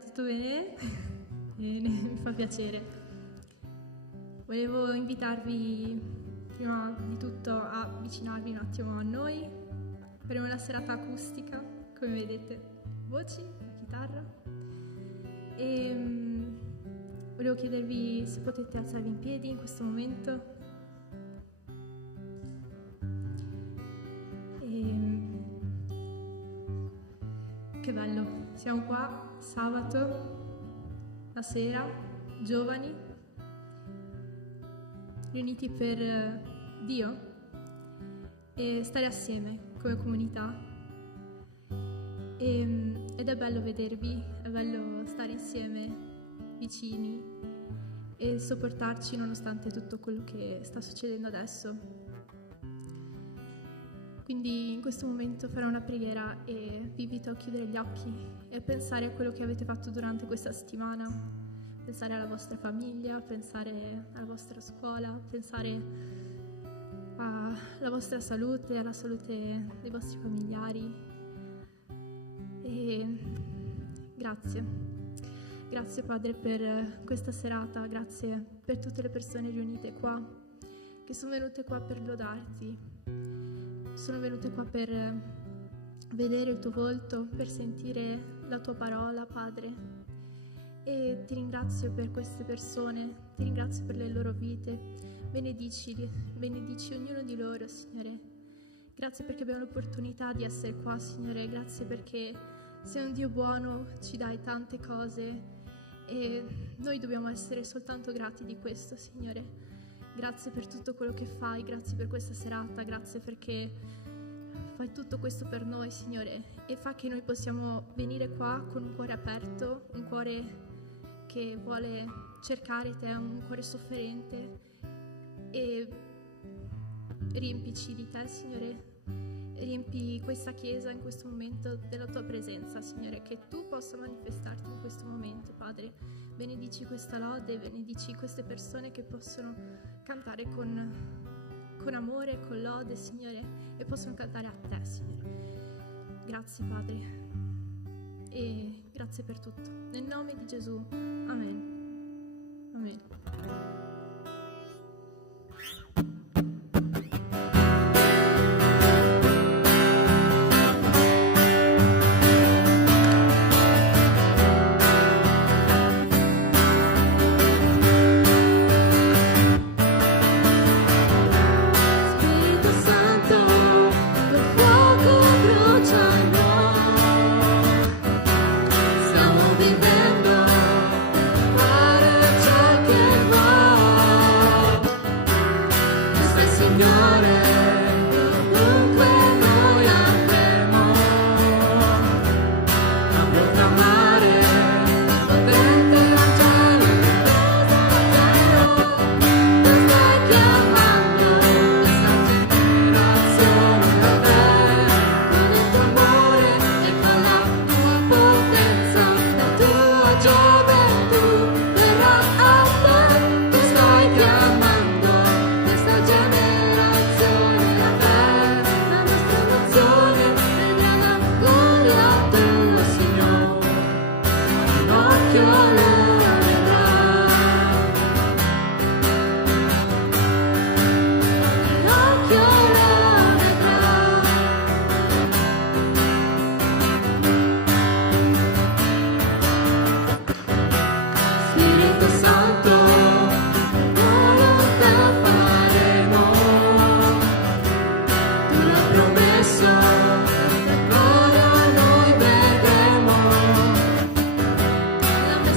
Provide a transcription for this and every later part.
Tutto bene? Bene, mi fa piacere. Volevo invitarvi prima di tutto a avvicinarvi un attimo a noi. Faremo una serata acustica, come vedete, voci, la chitarra. E volevo chiedervi se potete alzarvi in piedi in questo momento. Che bello, siamo qua sabato, la sera, giovani, riuniti per Dio e stare assieme come comunità. Ed è bello vedervi, è bello stare insieme, vicini e sopportarci nonostante tutto quello che sta succedendo adesso. Quindi in questo momento farò una preghiera e vi invito a chiudere gli occhi e a pensare a quello che avete fatto durante questa settimana, pensare alla vostra famiglia, pensare alla vostra scuola, pensare alla vostra salute, alla salute dei vostri familiari. E grazie Padre per questa serata, grazie per tutte le persone riunite qua, che sono venute qua per lodarti. Sono venute qua per vedere il tuo volto, per sentire la tua parola, Padre. E ti ringrazio per queste persone, ti ringrazio per le loro vite. Benedici ognuno di loro, Signore. Grazie perché abbiamo l'opportunità di essere qua, Signore. Grazie perché sei un Dio buono, ci dai tante cose e noi dobbiamo essere soltanto grati di questo, Signore. Grazie per tutto quello che fai, grazie per questa serata, grazie perché fai tutto questo per noi, Signore, e fa che noi possiamo venire qua con un cuore aperto, un cuore che vuole cercare te, un cuore sofferente, e riempici di te, Signore, riempi questa chiesa in questo momento della tua presenza, Signore, che tu possa manifestarti in questo momento, Padre. Benedici questa lode, benedici queste persone che possono cantare con amore, con lode, Signore, e possono cantare a te, Signore. Grazie, Padre, e grazie per tutto. Nel nome di Gesù, amen. Amen.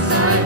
Sai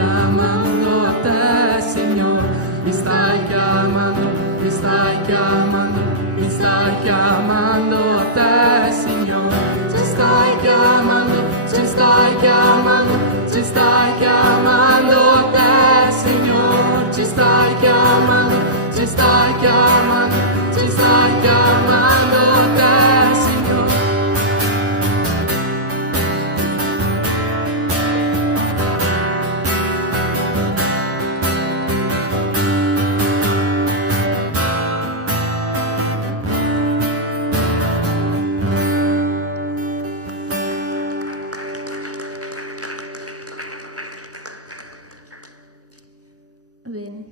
chiamando a te, Signore, mi stai chiamando, mi stai chiamando, mi stai chiamando a te, Signore, ci stai chiamando, ci stai chiamando, ci stai chiamando a te, Signore, ci stai chiamando, ci stai chiamando, ci stai chiamando a te, Signore. Bene.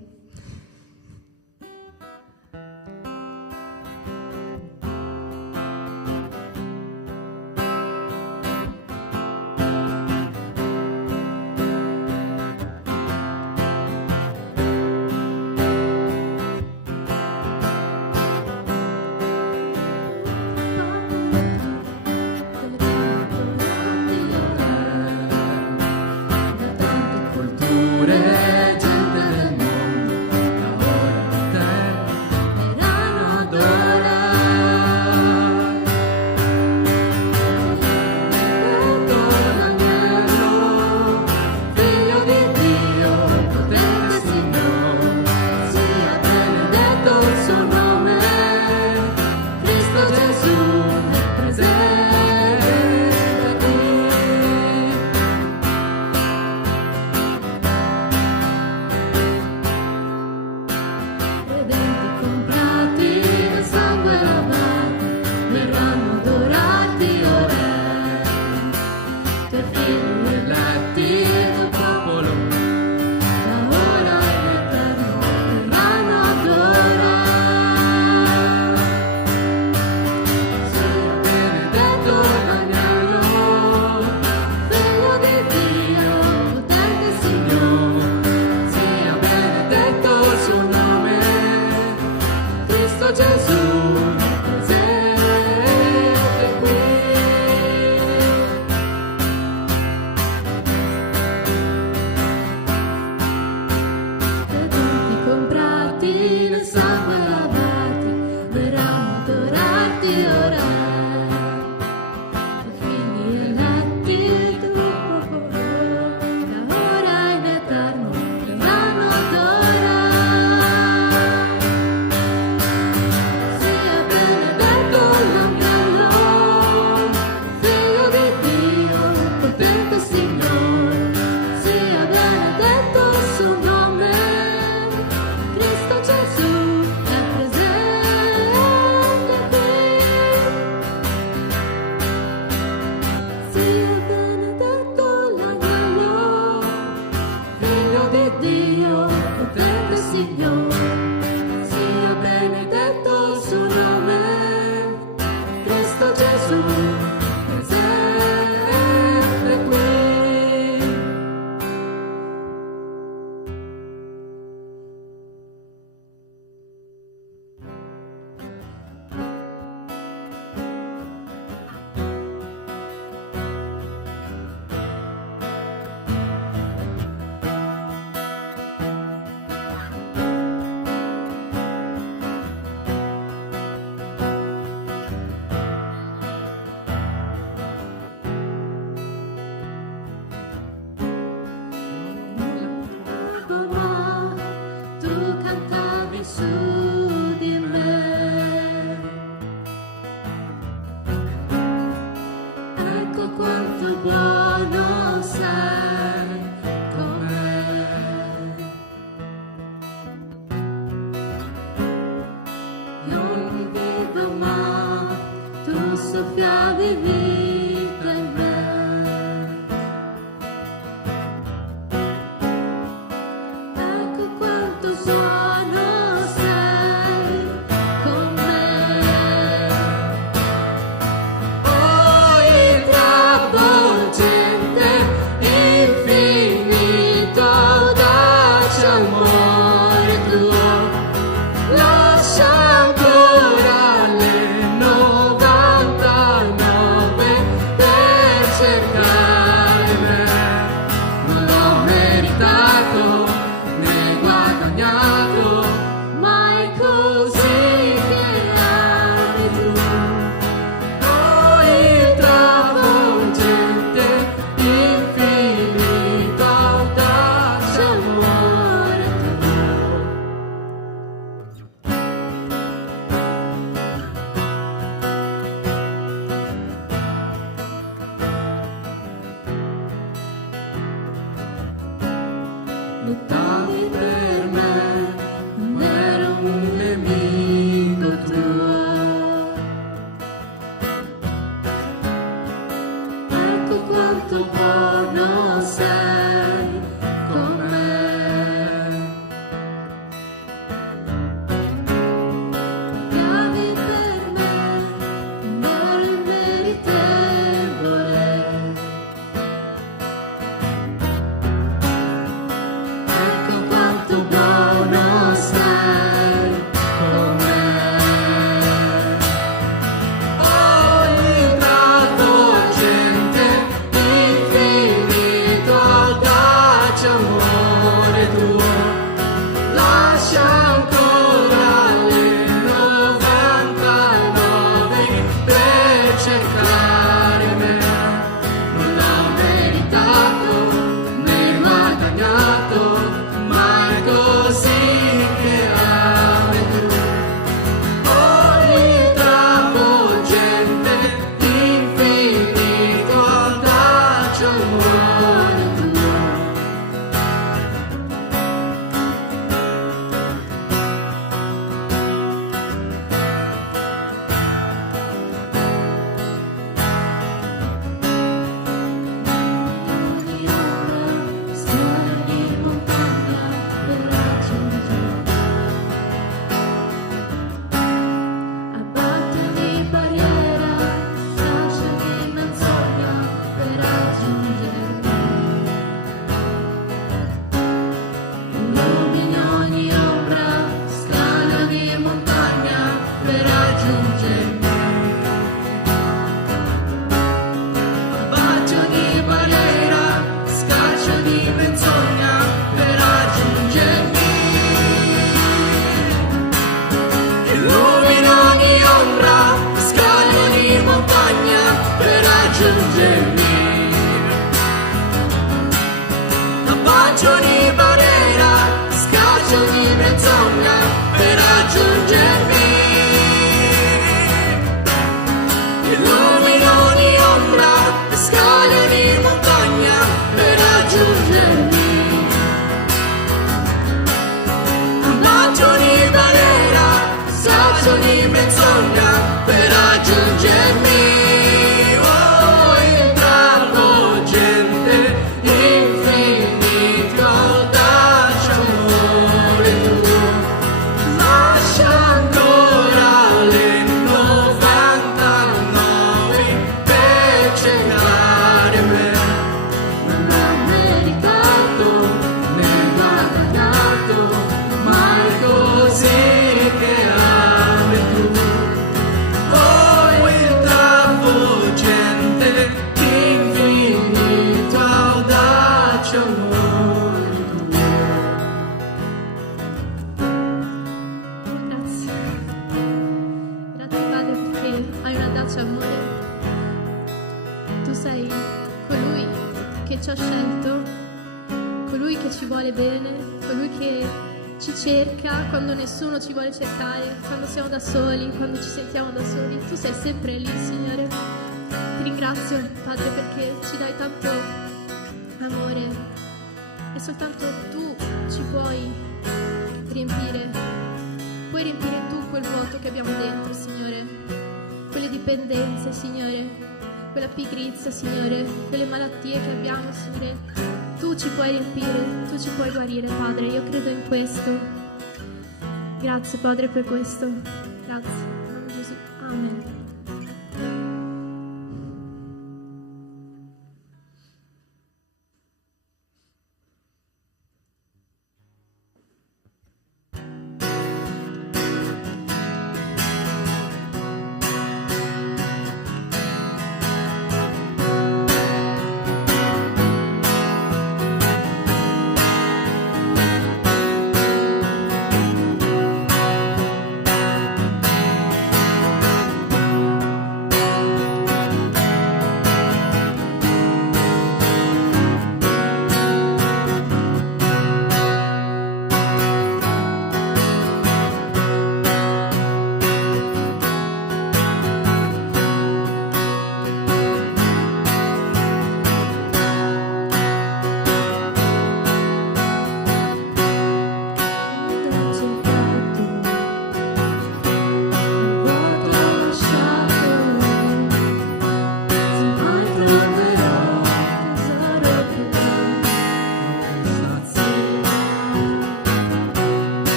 meritato né guadagnato, ma è così che ami tu. Oh, il travolgente, infinito, audace amore lottavi per me, non ero un nemico tuo. Ecco quanto buono sei con me. Pagavi per me, non ero immeritevole. Ecco quanto buono sei con me. Oh, il travolgente, infinito, audace amore tuo, lascia ancora le 99 per cercare me. Non l'ho meritato né guadagnato, ma è così che ami tu. Oh, il travolgente, infinito, audace amore tuo. Storia di montagna per raggiungere, abbatto di barriera, faccio di menzogna per raggiungermi, illumina ogni ombra, scala di montagna per raggiungermi. Abbacio di barriera, scaccio di menzogna per raggiungermi. Illumina ogni ombra, scalo di montagna per raggiungermi. Abbacio di barriera, scaccio di menzogna per raggiungermi. Illumina ogni ombra, scale di montagna per raggiungermi. Abbacio di barriera, scaccio di menzogna per raggiungermi. Oh, il travolgente, infinito, audace amore tuo, lascia ancora le 99 per cercare me. Non l'ho meritato né guadagnato, ma è così che ami tu. Oh, il travolgente, infinito, audace amore tuo. Grazie. Grazie Padre perché hai un audace amore. Tu sei colui che ci ha scelto, colui che ci vuole bene, colui che ci cerca quando nessuno ci vuole cercare, quando siamo da soli, quando ci sentiamo da soli. Tu sei sempre lì, Signore. Ti ringrazio, Padre, perché ci dai tanto amore e soltanto tu ci puoi riempire. Puoi riempire tu quel vuoto che abbiamo dentro, Signore. Quelle dipendenze, Signore. Quella pigrizia, Signore. Quelle malattie che abbiamo, Signore. Tu ci puoi riempire, tu ci puoi guarire, Padre. Io credo in questo. Grazie, Padre, per questo. Grazie. In nome di Gesù. Amen.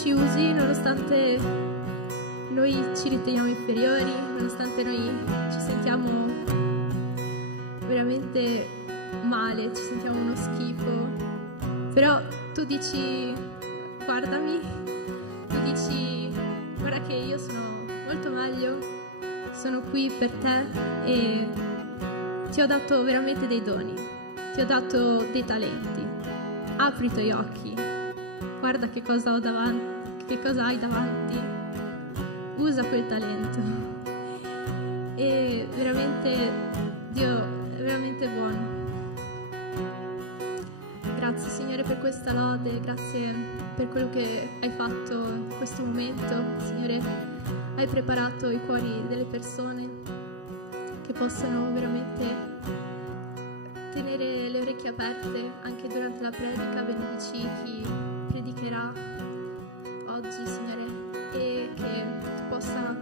ci usi nonostante noi ci riteniamo inferiori, nonostante noi ci sentiamo veramente male, ci sentiamo uno schifo, però tu dici guardami, tu dici guarda che io sono molto meglio, sono qui per te e ti ho dato veramente dei doni, ti ho dato dei talenti, apri i tuoi occhi, guarda che cosa ho davanti, che cosa hai davanti, usa quel talento. E veramente Dio è veramente buono. Grazie Signore per questa lode, grazie per quello che hai fatto in questo momento. Signore, hai preparato i cuori delle persone che possano veramente tenere le orecchie aperte anche durante la predica. Benedici chi predicherà oggi, Signore, e che tu possa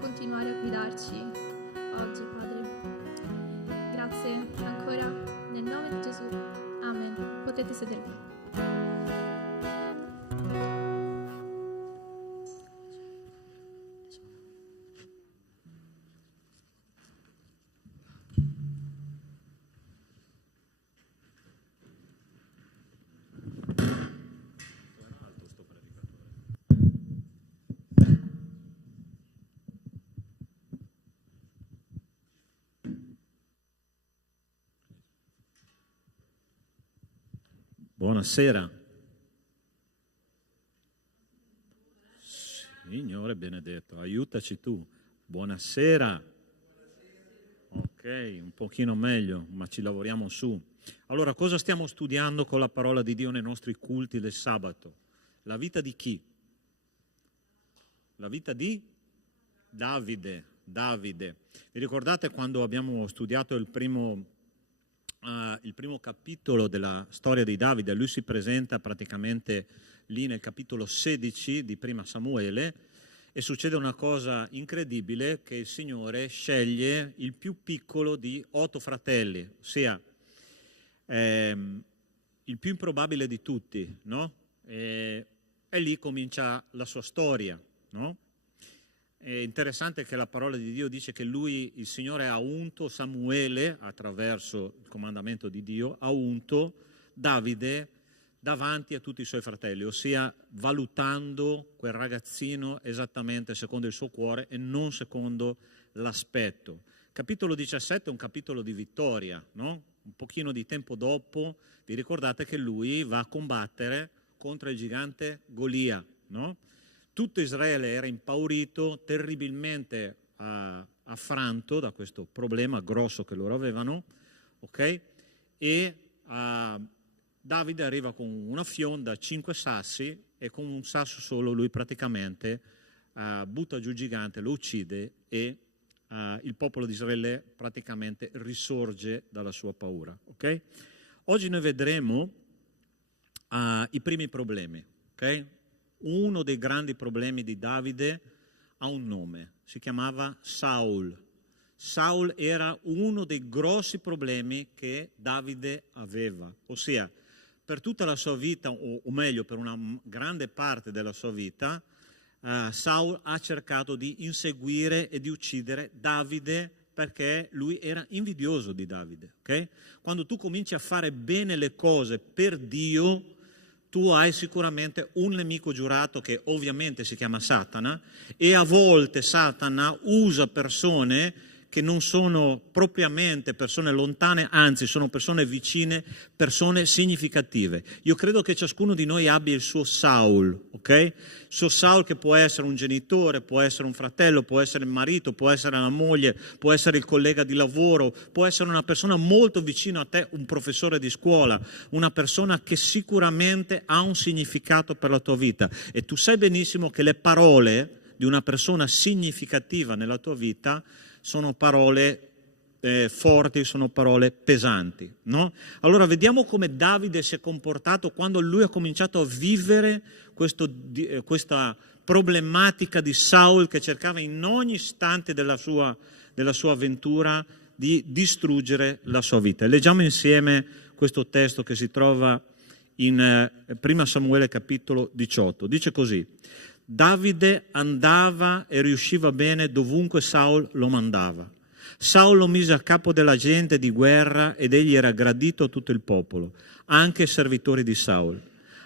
continuare a guidarci oggi, Padre. Grazie ancora, nel nome di Gesù. potete sedere qua. Buonasera. Signore benedetto, aiutaci tu. Buonasera. Ok, un pochino meglio, ma ci lavoriamo su. Allora, cosa stiamo studiando con la parola di Dio nei nostri culti del sabato? La vita di chi? La vita di Davide. Davide. Vi ricordate quando abbiamo studiato il primo capitolo della storia di Davide? Lui si presenta praticamente lì nel capitolo 16 di Prima Samuele e succede una cosa incredibile, che il Signore sceglie il più piccolo di 8 fratelli, ossia il più improbabile di tutti, no? E lì comincia la sua storia, no? È interessante che la parola di Dio dice che il Signore ha unto Samuele, attraverso il comandamento di Dio, ha unto Davide davanti a tutti i suoi fratelli, ossia valutando quel ragazzino esattamente secondo il suo cuore e non secondo l'aspetto. Capitolo 17 è un capitolo di vittoria, no? Un pochino di tempo dopo, vi ricordate che lui va a combattere contro il gigante Golia, no? Tutto Israele era impaurito, terribilmente affranto da questo problema grosso che loro avevano, ok? E Davide arriva con una fionda, 5 sassi, e con un sasso solo lui praticamente butta giù il gigante, lo uccide e il popolo di Israele praticamente risorge dalla sua paura, ok? Oggi noi vedremo i primi problemi, ok? Uno dei grandi problemi di Davide ha un nome, si chiamava Saul. Saul era uno dei grossi problemi che Davide aveva, ossia per tutta la sua vita, o meglio per una grande parte della sua vita, Saul ha cercato di inseguire e di uccidere Davide perché lui era invidioso di Davide. Okay? Quando tu cominci a fare bene le cose per Dio, tu hai sicuramente un nemico giurato che ovviamente si chiama Satana, e a volte Satana usa persone che non sono propriamente persone lontane, anzi sono persone vicine, persone significative. Io credo che ciascuno di noi abbia il suo Saul, ok? Il suo Saul, che può essere un genitore, può essere un fratello, può essere il marito, può essere la moglie, può essere il collega di lavoro, può essere una persona molto vicina a te, un professore di scuola, una persona che sicuramente ha un significato per la tua vita. E tu sai benissimo che le parole di una persona significativa nella tua vita sono parole forti, sono parole pesanti, no? Allora vediamo come Davide si è comportato quando lui ha cominciato a vivere questa problematica di Saul, che cercava in ogni istante della sua avventura di distruggere la sua vita. Leggiamo insieme questo testo che si trova in 1 Samuele capitolo 18. Dice così: Davide andava e riusciva bene dovunque Saul lo mandava. Saul lo mise a capo della gente di guerra ed egli era gradito a tutto il popolo, anche ai servitori di Saul.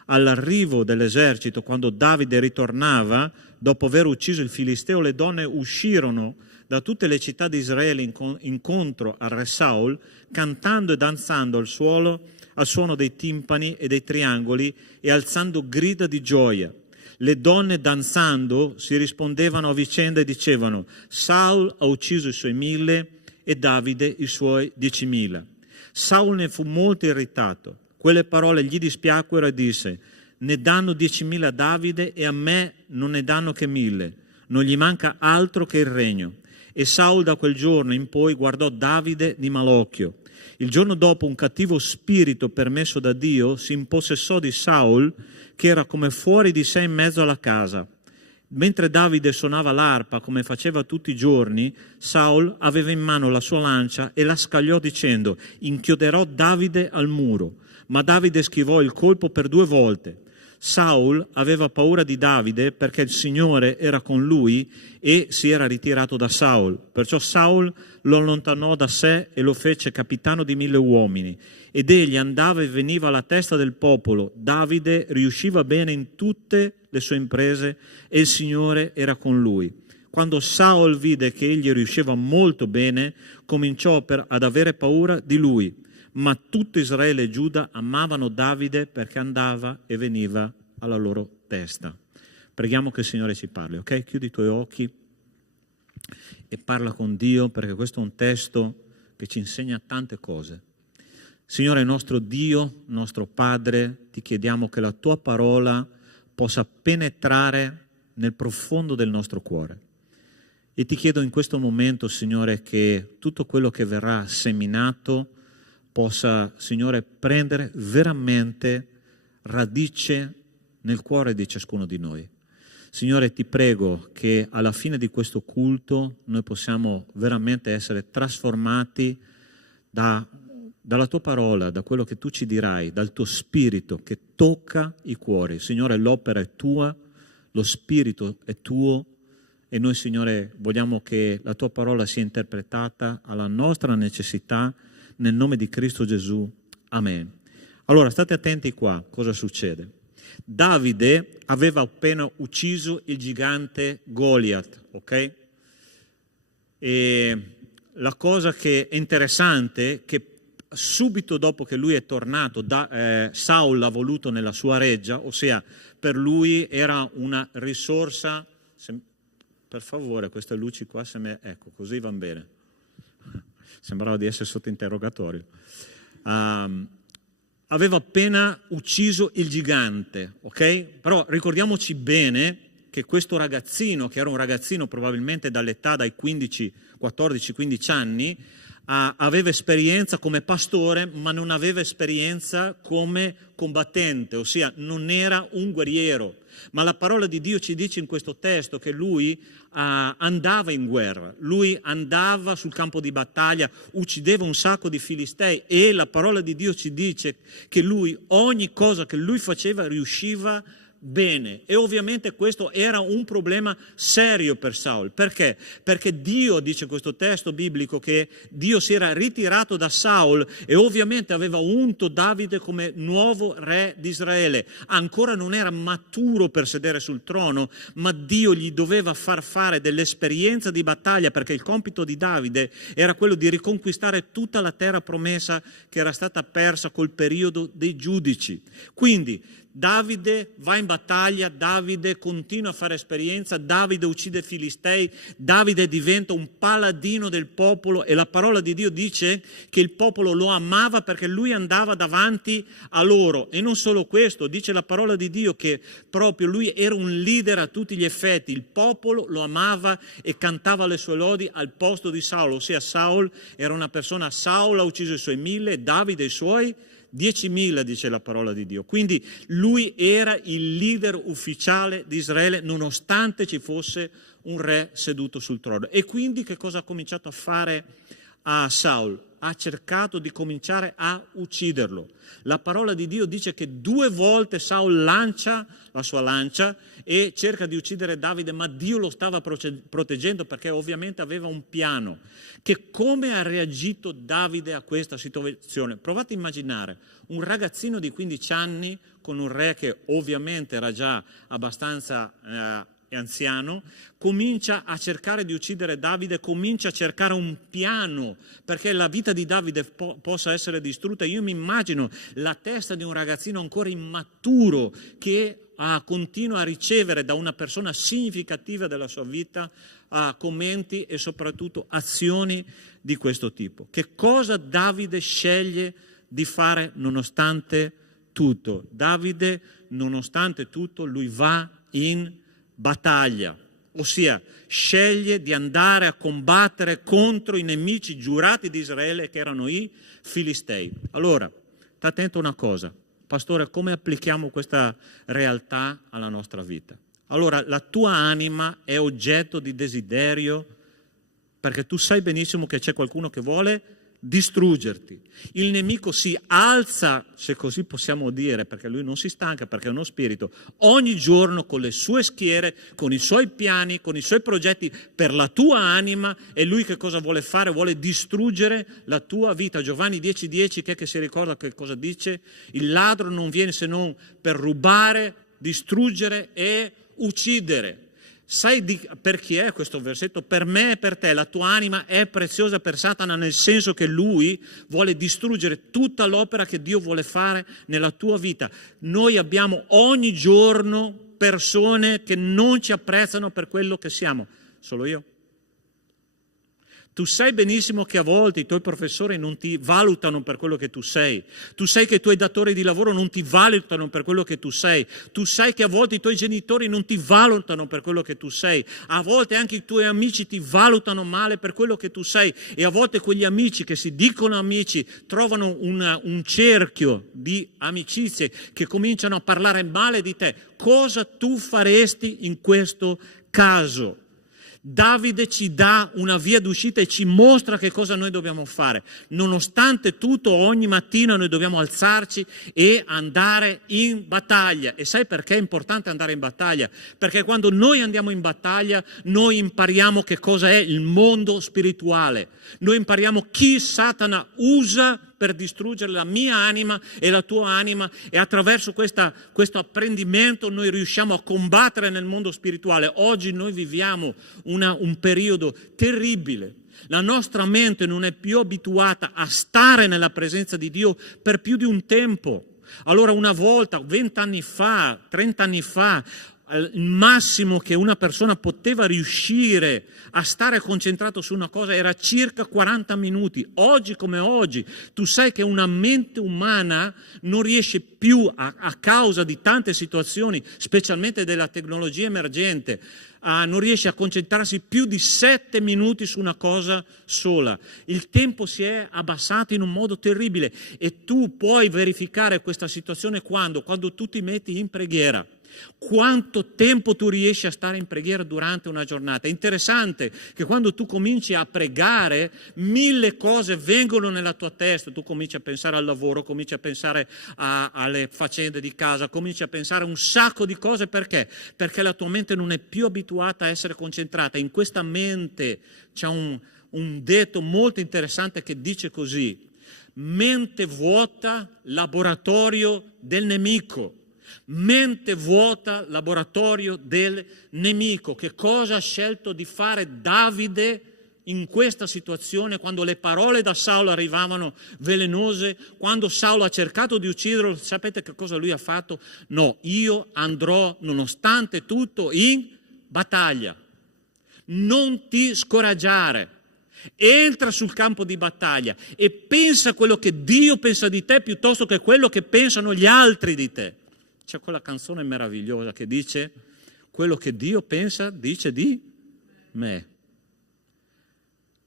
All'arrivo dell'esercito, quando Davide ritornava, dopo aver ucciso il Filisteo, le donne uscirono da tutte le città di Israele incontro al re Saul, cantando e danzando al suono dei timpani e dei triangoli e alzando grida di gioia. Le donne danzando si rispondevano a vicenda e dicevano: Saul ha ucciso i suoi 1000 e Davide i suoi 10.000. Saul ne fu molto irritato. Quelle parole gli dispiacquero e disse: ne danno 10.000 a Davide e a me non ne danno che 1.000. Non gli manca altro che il regno. E Saul da quel giorno in poi guardò Davide di malocchio. Il giorno dopo un cattivo spirito permesso da Dio si impossessò di Saul, che era come fuori di sé in mezzo alla casa. Mentre Davide suonava l'arpa, come faceva tutti i giorni, Saul aveva in mano la sua lancia e la scagliò dicendo: inchioderò Davide al muro. Ma Davide schivò il colpo per 2 volte. Saul aveva paura di Davide perché il Signore era con lui e si era ritirato da Saul. Perciò Saul lo allontanò da sé e lo fece capitano di 1000 uomini. Ed egli andava e veniva alla testa del popolo. Davide riusciva bene in tutte le sue imprese e il Signore era con lui. Quando Saul vide che egli riusciva molto bene, cominciò ad avere paura di lui. Ma tutto Israele e Giuda amavano Davide perché andava e veniva alla loro testa. Preghiamo che il Signore ci parli, ok? Chiudi i tuoi occhi e parla con Dio, perché questo è un testo che ci insegna tante cose. Signore nostro Dio, nostro Padre, ti chiediamo che la tua parola possa penetrare nel profondo del nostro cuore. E ti chiedo in questo momento, Signore, che tutto quello che verrà seminato possa, Signore, prendere veramente radice nel cuore di ciascuno di noi. Signore, ti prego che alla fine di questo culto noi possiamo veramente essere trasformati dalla tua parola, da quello che tu ci dirai, dal tuo spirito che tocca i cuori. Signore, l'opera è tua, lo spirito è tuo e noi, Signore, vogliamo che la tua parola sia interpretata alla nostra necessità. Nel nome di Cristo Gesù. Amen. Allora, state attenti qua, cosa succede. Davide aveva appena ucciso il gigante Goliat, ok? E la cosa che è interessante è che subito dopo che lui è tornato, Saul l'ha voluto nella sua reggia, ossia per lui era una risorsa. Per favore, queste luci qua, ecco, così vanno bene. Sembrava di essere sotto interrogatorio. Aveva appena ucciso il gigante, ok? Però ricordiamoci bene che questo ragazzino, che era un ragazzino probabilmente dall'età dai 14-15 anni, aveva esperienza come pastore, ma non aveva esperienza come combattente, ossia non era un guerriero. Ma la parola di Dio ci dice in questo testo che lui andava in guerra, lui andava sul campo di battaglia, uccideva un sacco di filistei e la parola di Dio ci dice che lui, ogni cosa che lui faceva riusciva bene. E ovviamente questo era un problema serio per Saul. Perché? Perché Dio, dice questo testo biblico, che Dio si era ritirato da Saul e ovviamente aveva unto Davide come nuovo re di Israele. Ancora non era maturo per sedere sul trono, ma Dio gli doveva far fare dell'esperienza di battaglia, perché il compito di Davide era quello di riconquistare tutta la terra promessa che era stata persa col periodo dei giudici. Quindi Davide va in battaglia, Davide continua a fare esperienza, Davide uccide i filistei, Davide diventa un paladino del popolo e la parola di Dio dice che il popolo lo amava perché lui andava davanti a loro. E non solo questo, dice la parola di Dio che proprio lui era un leader a tutti gli effetti, il popolo lo amava e cantava le sue lodi al posto di Saulo, ossia Saul era una persona, Saul ha ucciso i suoi 1000, Davide i suoi 10.000, dice la parola di Dio. Quindi lui era il leader ufficiale di Israele nonostante ci fosse un re seduto sul trono. E quindi che cosa ha cominciato a fare a Saul? Ha cercato di cominciare a ucciderlo. La parola di Dio dice che 2 volte Saul lancia la sua lancia e cerca di uccidere Davide, ma Dio lo stava proteggendo perché ovviamente aveva un piano. Che come ha reagito Davide a questa situazione? Provate a immaginare un ragazzino di 15 anni con un re che ovviamente era già abbastanza anziano, comincia a cercare di uccidere Davide, comincia a cercare un piano perché la vita di Davide possa essere distrutta. Io mi immagino la testa di un ragazzino ancora immaturo che continua a ricevere da una persona significativa della sua vita commenti e soprattutto azioni di questo tipo. Che cosa Davide sceglie di fare nonostante tutto? Davide, nonostante tutto, lui va in battaglia, ossia sceglie di andare a combattere contro i nemici giurati di Israele che erano i Filistei. Allora, sta attento a una cosa, pastore, come applichiamo questa realtà alla nostra vita? allora la tua anima è oggetto di desiderio, perché tu sai benissimo che c'è qualcuno che vuole distruggerti. Il nemico si alza, se così possiamo dire, perché lui non si stanca, perché è uno spirito, ogni giorno con le sue schiere, con i suoi piani, con i suoi progetti per la tua anima. E lui che cosa vuole fare? Vuole distruggere la tua vita. Giovanni 10,10, che si ricorda che cosa dice? Il ladro non viene se non per rubare, distruggere e uccidere. Sai per chi è questo versetto? Per me e per te. La tua anima è preziosa per Satana, nel senso che lui vuole distruggere tutta l'opera che Dio vuole fare nella tua vita. Noi abbiamo ogni giorno persone che non ci apprezzano per quello che siamo. Solo io? Tu sai benissimo che a volte i tuoi professori non ti valutano per quello che tu sei. Tu sai che i tuoi datori di lavoro non ti valutano per quello che tu sei. Tu sai che a volte i tuoi genitori non ti valutano per quello che tu sei. A volte anche i tuoi amici ti valutano male per quello che tu sei. E a volte quegli amici che si dicono amici trovano un cerchio di amicizie che cominciano a parlare male di te. Cosa tu faresti in questo caso? Davide ci dà una via d'uscita e ci mostra che cosa noi dobbiamo fare. Nonostante tutto, ogni mattina noi dobbiamo alzarci e andare in battaglia. E sai perché è importante andare in battaglia? Perché quando noi andiamo in battaglia, noi impariamo che cosa è il mondo spirituale. Noi impariamo chi Satana usa per distruggere la mia anima e la tua anima, e attraverso questo apprendimento noi riusciamo a combattere nel mondo spirituale. Oggi noi viviamo un periodo terribile. La nostra mente non è più abituata a stare nella presenza di Dio per più di un tempo. Allora una volta, 20 anni fa, 30 anni fa, il massimo che una persona poteva riuscire a stare concentrato su una cosa era circa 40 minuti. Oggi come oggi, tu sai che una mente umana non riesce più, a causa di tante situazioni, specialmente della tecnologia emergente, non riesce a concentrarsi più di 7 minuti su una cosa sola. Il tempo si è abbassato in un modo terribile, e tu puoi verificare questa situazione quando tu ti metti in preghiera. Quanto tempo tu riesci a stare in preghiera durante una giornata? È interessante che quando tu cominci a pregare, 1000 cose vengono nella tua testa. Tu cominci a pensare al lavoro, cominci a pensare alle faccende di casa, cominci a pensare a un sacco di cose. Perché? Perché la tua mente non è più abituata a essere concentrata. In questa mente c'è un detto molto interessante che dice così: mente vuota, laboratorio del nemico. Mente vuota, laboratorio del nemico. Che cosa ha scelto di fare Davide in questa situazione, quando le parole da Saulo arrivavano velenose, quando Saulo ha cercato di ucciderlo? Sapete che cosa lui ha fatto? No, io andrò nonostante tutto in battaglia. Non ti scoraggiare. Entra sul campo di battaglia e pensa quello che Dio pensa di te piuttosto che quello che pensano gli altri di te. C'è quella canzone meravigliosa che dice: quello che Dio pensa dice di me.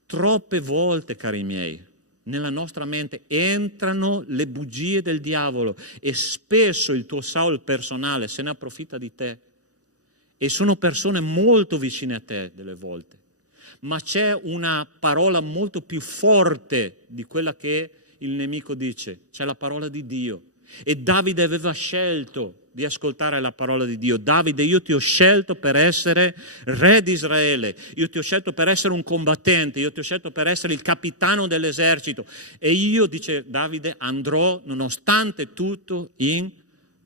Troppe volte, cari miei, nella nostra mente entrano le bugie del diavolo, e spesso il tuo Saulo personale se ne approfitta di te, e sono persone molto vicine a te delle volte. Ma c'è una parola molto più forte di quella che il nemico dice, c'è la parola di Dio. E Davide aveva scelto di ascoltare la parola di Dio. Davide, io ti ho scelto per essere re di Israele, io ti ho scelto per essere un combattente, io ti ho scelto per essere il capitano dell'esercito, e io, dice Davide, andrò nonostante tutto in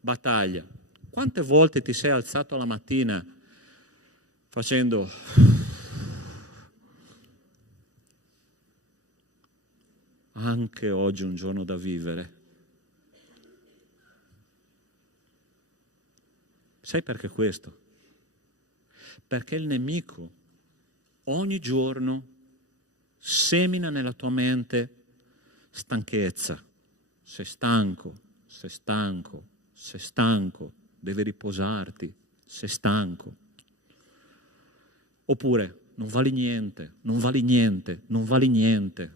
battaglia. Quante volte ti sei alzato la mattina facendo: anche oggi è un giorno da vivere? Sai perché questo? Perché il nemico ogni giorno semina nella tua mente stanchezza. Sei stanco, sei stanco, sei stanco, devi riposarti, sei stanco. Oppure non vali niente, non vali niente, non vali niente.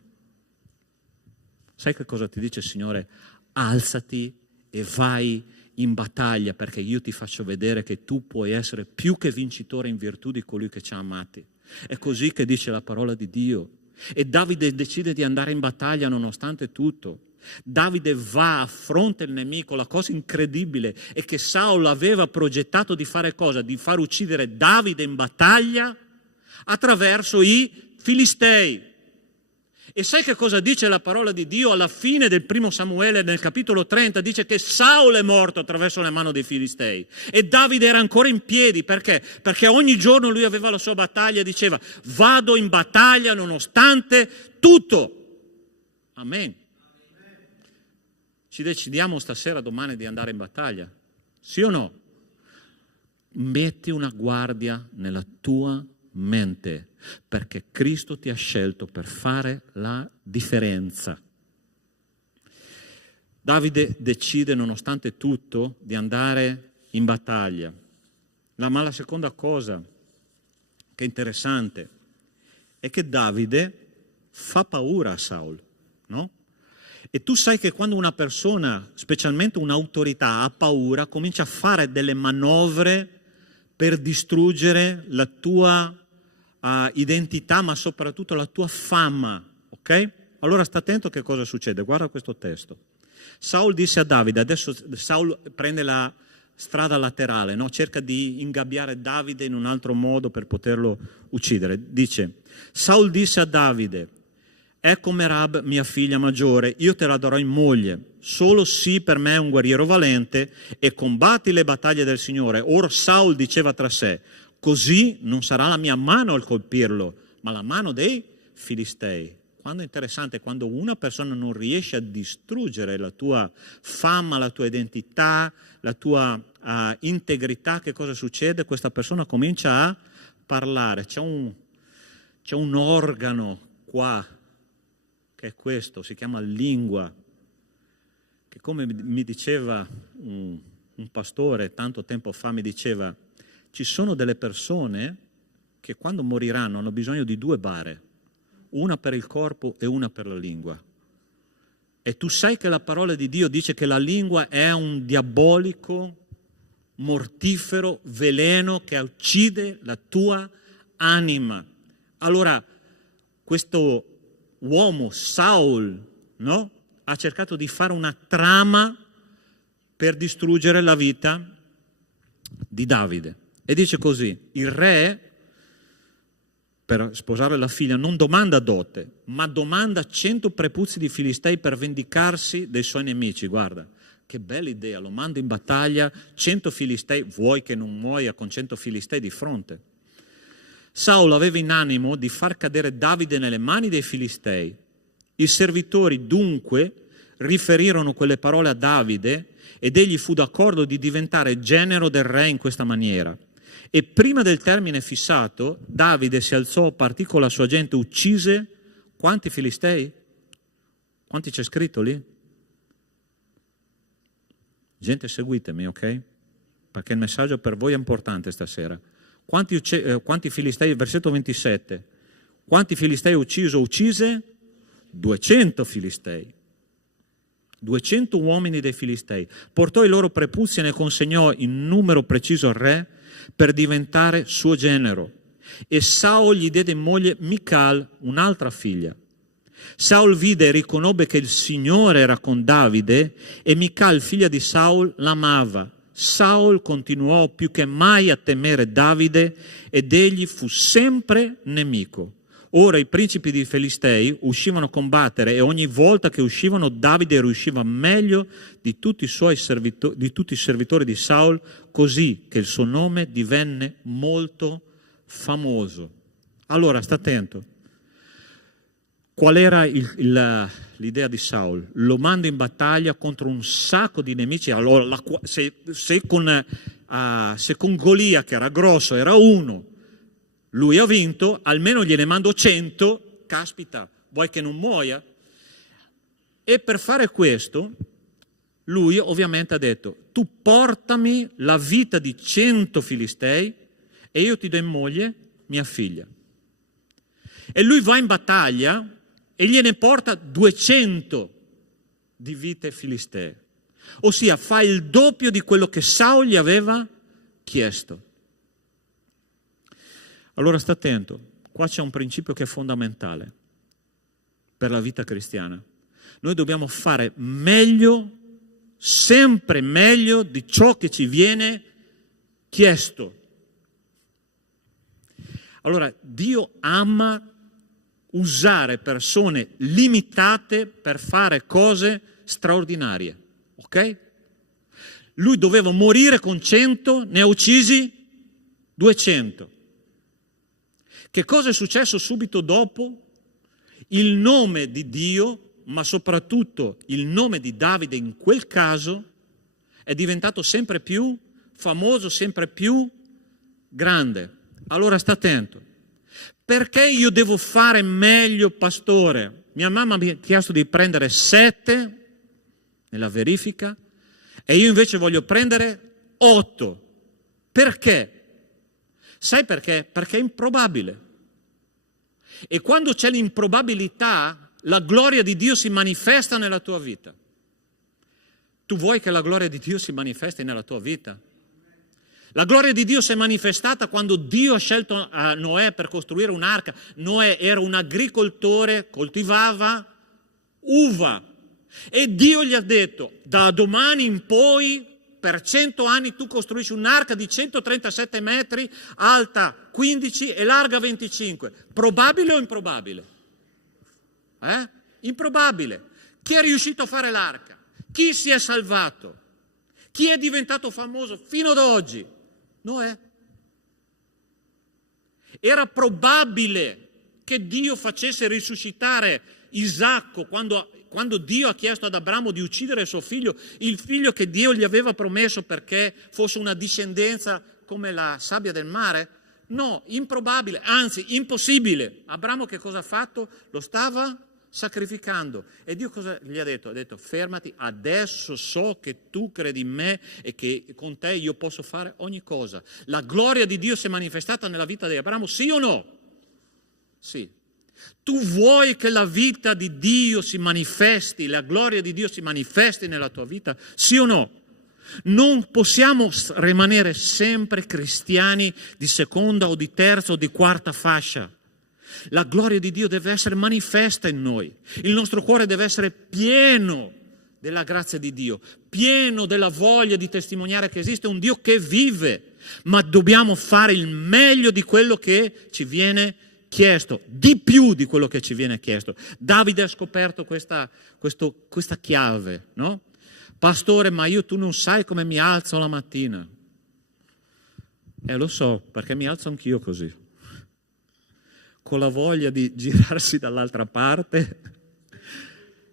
Sai che cosa ti dice il Signore? Alzati e vai in battaglia perché io ti faccio vedere che tu puoi essere più che vincitore in virtù di colui che ci ha amati. È così che dice la parola di Dio. E Davide decide di andare in battaglia nonostante tutto. Davide va, affronta il nemico. La cosa incredibile è che Saul aveva progettato di fare cosa? Di far uccidere Davide in battaglia attraverso i Filistei. E sai che cosa dice la parola di Dio alla fine del primo Samuele, nel capitolo 30? Dice che Saul è morto attraverso le mani dei Filistei e Davide era ancora in piedi. Perché? Perché ogni giorno lui aveva la sua battaglia e diceva: vado in battaglia nonostante tutto. Amen. Ci decidiamo stasera, domani, di andare in battaglia? Sì o no? Metti una guardia nella tua mente, perché Cristo ti ha scelto per fare la differenza. Davide decide nonostante tutto di andare in battaglia. Ma la seconda cosa che è interessante è che Davide fa paura a Saul, no? E tu sai che quando una persona, specialmente un'autorità, ha paura, comincia a fare delle manovre per distruggere la tua identità, ma soprattutto la tua fama, ok? Allora sta attento che cosa succede, guarda questo testo. Saul disse a Davide, adesso Saul prende la strada laterale, no? Cerca di ingabbiare Davide in un altro modo per poterlo uccidere. Dice, Saul disse a Davide: ecco Merab, mia figlia maggiore, io te la darò in moglie, solo sii per me un guerriero valente e combatti le battaglie del Signore. Ora Saul diceva tra sé: così non sarà la mia mano al colpirlo, ma la mano dei Filistei. Quando è interessante, quando una persona non riesce a distruggere la tua fama, la tua identità, la tua integrità, che cosa succede? Questa persona comincia a parlare. C'è un organo qua, che è questo, si chiama lingua, che come mi diceva un pastore tanto tempo fa, mi diceva: ci sono delle persone che quando moriranno hanno bisogno di 2 bare, una per il corpo e una per la lingua. E tu sai che la parola di Dio dice che la lingua è un diabolico, mortifero veleno che uccide la tua anima. Allora, questo uomo, Saul, no? Ha cercato di fare una trama per distruggere la vita di Davide. E dice così: il re, per sposare la figlia, non domanda dote, ma domanda 100 prepuzzi di Filistei per vendicarsi dei suoi nemici. Guarda, che bella idea, lo manda in battaglia, 100 Filistei, vuoi che non muoia con 100 Filistei di fronte? Saul aveva in animo di far cadere Davide nelle mani dei Filistei. I servitori dunque riferirono quelle parole a Davide ed egli fu d'accordo di diventare genero del re in questa maniera. E prima del termine fissato, Davide si alzò, partì con la sua gente, uccise quanti Filistei? Quanti c'è scritto lì? Gente, seguitemi, ok? Perché il messaggio per voi è importante stasera. Quanti Filistei? Versetto 27. Quanti Filistei uccise? 200 Filistei. 200 uomini dei Filistei. Portò i loro prepuzzi e ne consegnò in numero preciso al re per diventare suo genero. E Saul gli diede in moglie Michal, un'altra figlia. Saul vide e riconobbe che il Signore era con Davide e Michal, figlia di Saul, l'amava. Saul continuò più che mai a temere Davide ed egli fu sempre nemico. Ora i principi di Filistei uscivano a combattere e ogni volta che uscivano Davide riusciva meglio di tutti i servitori di Saul, così che il suo nome divenne molto famoso. Allora, sta attento. Qual era l'idea di Saul? Lo manda in battaglia contro un sacco di nemici. Allora, se con Golia, che era grosso, era uno, lui ha vinto, almeno gliene mando 100, caspita, vuoi che non muoia? E per fare questo, lui ovviamente ha detto: tu portami la vita di 100 Filistei e io ti do in moglie mia figlia. E lui va in battaglia e gliene porta 200 di vite filistee. Ossia, fa il doppio di quello che Saul gli aveva chiesto. Allora sta attento, qua c'è un principio che è fondamentale per la vita cristiana. Noi dobbiamo fare meglio, sempre meglio di ciò che ci viene chiesto. Allora, Dio ama usare persone limitate per fare cose straordinarie, ok? Lui doveva morire con 100, ne ha uccisi 200. Che cosa è successo subito dopo? Il nome di Dio, ma soprattutto il nome di Davide in quel caso, è diventato sempre più famoso, sempre più grande. Allora sta attento. Perché io devo fare meglio, pastore? Mia mamma mi ha chiesto di prendere 7 nella verifica e io invece voglio prendere 8. Perché? Sai perché? Perché è improbabile. E quando c'è l'improbabilità, la gloria di Dio si manifesta nella tua vita. Tu vuoi che la gloria di Dio si manifesti nella tua vita? La gloria di Dio si è manifestata quando Dio ha scelto Noè per costruire un'arca. Noè era un agricoltore, coltivava uva e Dio gli ha detto: da domani in poi per 100 anni tu costruisci un'arca di 137 metri, alta 15 e larga 25. Probabile o improbabile? Improbabile. Chi è riuscito a fare l'arca? Chi si è salvato? Chi è diventato famoso fino ad oggi? Noè. Era probabile che Dio facesse risuscitare Isacco quando Dio ha chiesto ad Abramo di uccidere suo figlio, il figlio che Dio gli aveva promesso perché fosse una discendenza come la sabbia del mare? No, improbabile, anzi impossibile. Abramo che cosa ha fatto? Lo stava sacrificando. E Dio cosa gli ha detto? Ha detto: fermati, adesso so che tu credi in me e che con te io posso fare ogni cosa. La gloria di Dio si è manifestata nella vita di Abramo, sì o no? Sì. Tu vuoi che la vita di Dio si manifesti, la gloria di Dio si manifesti nella tua vita, sì o no? Non possiamo rimanere sempre cristiani di seconda o di terza o di quarta fascia. La gloria di Dio deve essere manifesta in noi. Il nostro cuore deve essere pieno della grazia di Dio, pieno della voglia di testimoniare che esiste un Dio che vive, ma dobbiamo fare il meglio di quello che ci viene chiesto, di più di quello che ci viene chiesto. Davide ha scoperto questa chiave, no? Pastore, ma tu non sai come mi alzo la mattina. Lo so, perché mi alzo anch'io così, con la voglia di girarsi dall'altra parte,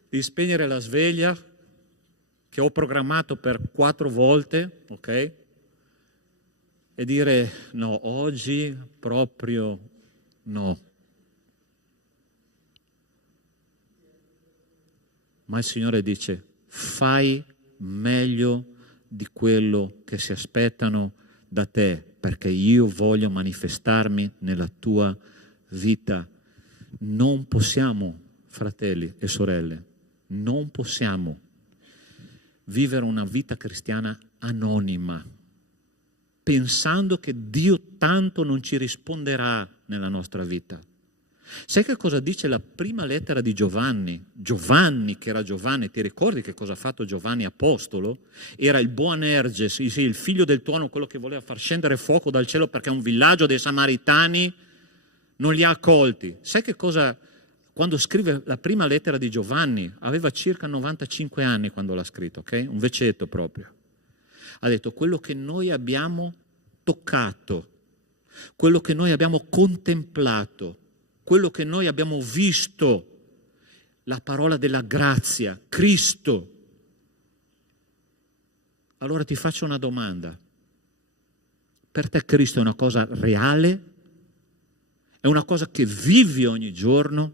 di spegnere la sveglia che ho programmato per 4 volte, ok? E dire: no, oggi proprio no. Ma il Signore dice: fai meglio di quello che si aspettano da te, perché io voglio manifestarmi nella tua vita. Non possiamo, fratelli e sorelle, non possiamo vivere una vita cristiana anonima, pensando che Dio tanto non ci risponderà nella nostra vita. Sai che cosa dice la prima lettera di Giovanni? Giovanni, che era Giovanni, ti ricordi che cosa ha fatto Giovanni apostolo? Era il Boanerges, il figlio del tuono, quello che voleva far scendere fuoco dal cielo perché un villaggio dei Samaritani non li ha accolti. Sai che cosa, quando scrive la prima lettera di Giovanni, aveva circa 95 anni quando l'ha scritto, ok? Un vecetto proprio. Ha detto: quello che noi abbiamo toccato, quello che noi abbiamo contemplato, quello che noi abbiamo visto, la parola della grazia, Cristo. Allora ti faccio una domanda. Per te Cristo è una cosa reale? È una cosa che vivi ogni giorno?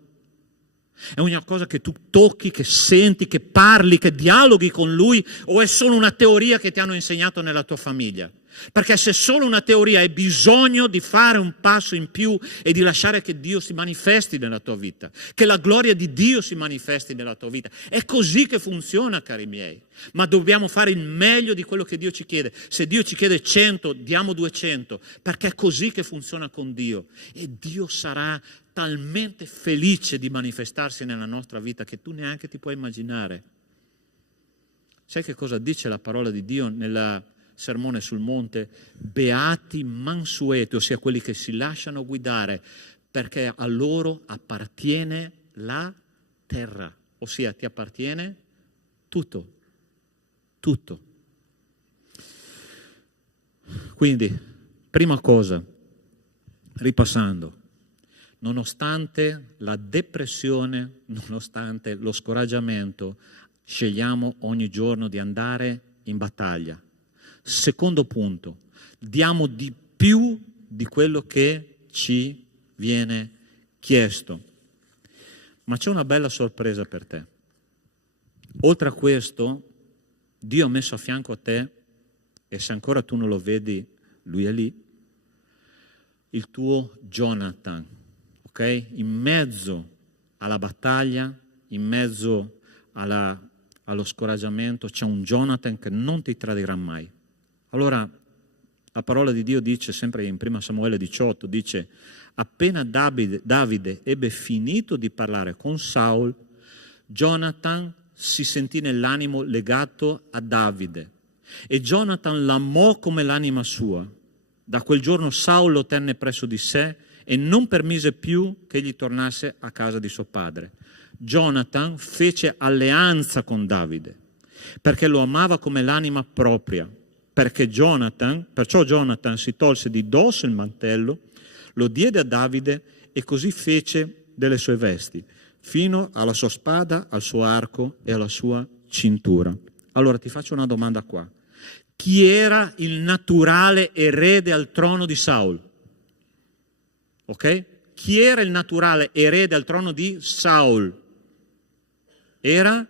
È una cosa che tu tocchi, che senti, che parli, che dialoghi con Lui? O è solo una teoria che ti hanno insegnato nella tua famiglia? Perché se solo una teoria, hai bisogno di fare un passo in più e di lasciare che Dio si manifesti nella tua vita, che la gloria di Dio si manifesti nella tua vita. È così che funziona, cari miei. Ma dobbiamo fare il meglio di quello che Dio ci chiede. Se Dio ci chiede 100, diamo 200, perché è così che funziona con Dio. E Dio sarà talmente felice di manifestarsi nella nostra vita che tu neanche ti puoi immaginare. Sai che cosa dice la parola di Dio nella Sermone sul Monte? Beati mansueti, ossia quelli che si lasciano guidare, perché a loro appartiene la terra, ossia ti appartiene tutto. Tutto. Quindi, prima cosa, ripassando, nonostante la depressione, nonostante lo scoraggiamento, scegliamo ogni giorno di andare in battaglia. Secondo punto, diamo di più di quello che ci viene chiesto. Ma c'è una bella sorpresa per te. Oltre a questo, Dio ha messo a fianco a te, e se ancora tu non lo vedi, lui è lì, il tuo Jonathan, ok? In mezzo alla battaglia, in mezzo allo scoraggiamento, c'è un Jonathan che non ti tradirà mai. Allora, la parola di Dio dice, sempre in 1 Samuele 18, dice: appena Davide ebbe finito di parlare con Saul, Jonathan si sentì nell'animo legato a Davide e Jonathan l'amò come l'anima sua. Da quel giorno Saul lo tenne presso di sé e non permise più che egli tornasse a casa di suo padre. Jonathan fece alleanza con Davide perché lo amava come l'anima propria. Perciò Jonathan si tolse di dosso il mantello, lo diede a Davide e così fece delle sue vesti, fino alla sua spada, al suo arco e alla sua cintura. Allora ti faccio una domanda qua. Chi era il naturale erede al trono di Saul? Ok? Chi era il naturale erede al trono di Saul? Era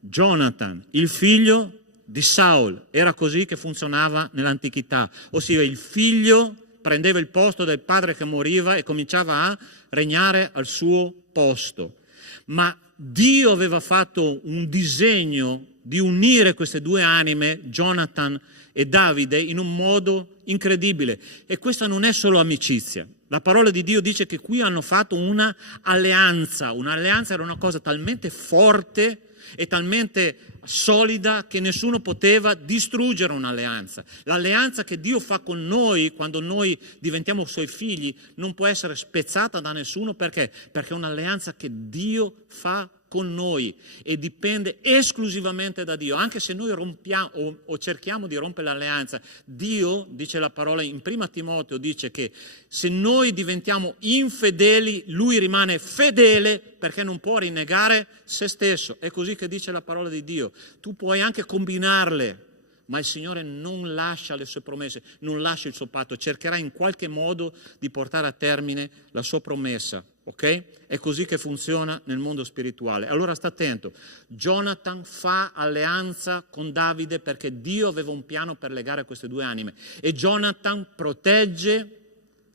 Jonathan, il figlio di Saul. Era così che funzionava nell'antichità, ossia il figlio prendeva il posto del padre che moriva e cominciava a regnare al suo posto. Ma Dio aveva fatto un disegno di unire queste due anime, Jonathan e Davide, in un modo incredibile. E questa non è solo amicizia. La parola di Dio dice che qui hanno fatto una alleanza. Un'alleanza era una cosa talmente forte e talmente solida che nessuno poteva distruggere un'alleanza. L'alleanza che Dio fa con noi quando noi diventiamo suoi figli non può essere spezzata da nessuno. Perché? Perché è un'alleanza che Dio fa con noi e dipende esclusivamente da Dio. Anche se noi rompiamo o cerchiamo di rompere l'alleanza, Dio, dice la parola in 1 Timoteo, dice che se noi diventiamo infedeli, Lui rimane fedele perché non può rinnegare se stesso. È così che dice la parola di Dio. Tu puoi anche combinarle, ma il Signore non lascia le sue promesse, non lascia il suo patto, cercherà in qualche modo di portare a termine la sua promessa. Ok? È così che funziona nel mondo spirituale. Allora sta attento. Jonathan fa alleanza con Davide perché Dio aveva un piano per legare queste due anime. E Jonathan protegge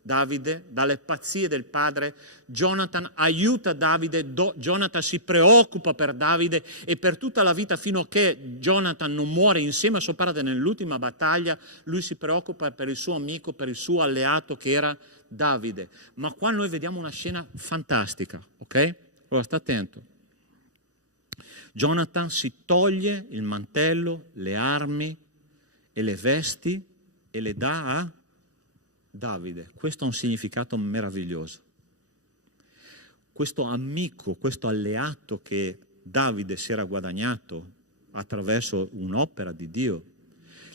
Davide dalle pazzie del padre. Jonathan aiuta Davide. Jonathan si preoccupa per Davide e per tutta la vita, fino a che Jonathan non muore insieme a suo padre nell'ultima battaglia, lui si preoccupa per il suo amico, per il suo alleato che era Davide. Ma qua noi vediamo una scena fantastica, ok? Allora sta attento. Jonathan si toglie il mantello, le armi e le vesti e le dà a Davide. Questo ha un significato meraviglioso. Questo amico, questo alleato che Davide si era guadagnato attraverso un'opera di Dio,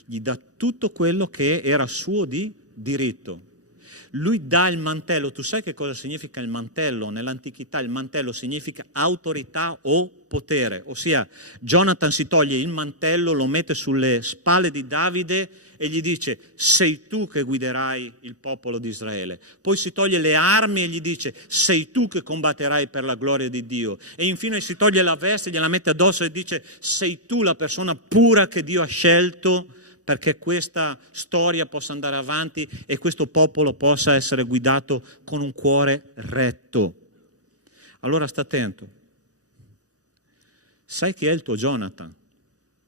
gli dà tutto quello che era suo di diritto. Lui dà il mantello. Tu sai che cosa significa il mantello? Nell'antichità il mantello significa autorità o potere. Ossia, Jonathan si toglie il mantello, lo mette sulle spalle di Davide e gli dice: sei tu che guiderai il popolo di Israele. Poi si toglie le armi e gli dice: sei tu che combatterai per la gloria di Dio. E infine si toglie la veste, gliela mette addosso e dice: sei tu la persona pura che Dio ha scelto perché questa storia possa andare avanti e questo popolo possa essere guidato con un cuore retto. Allora sta attento. Sai chi è il tuo Jonathan?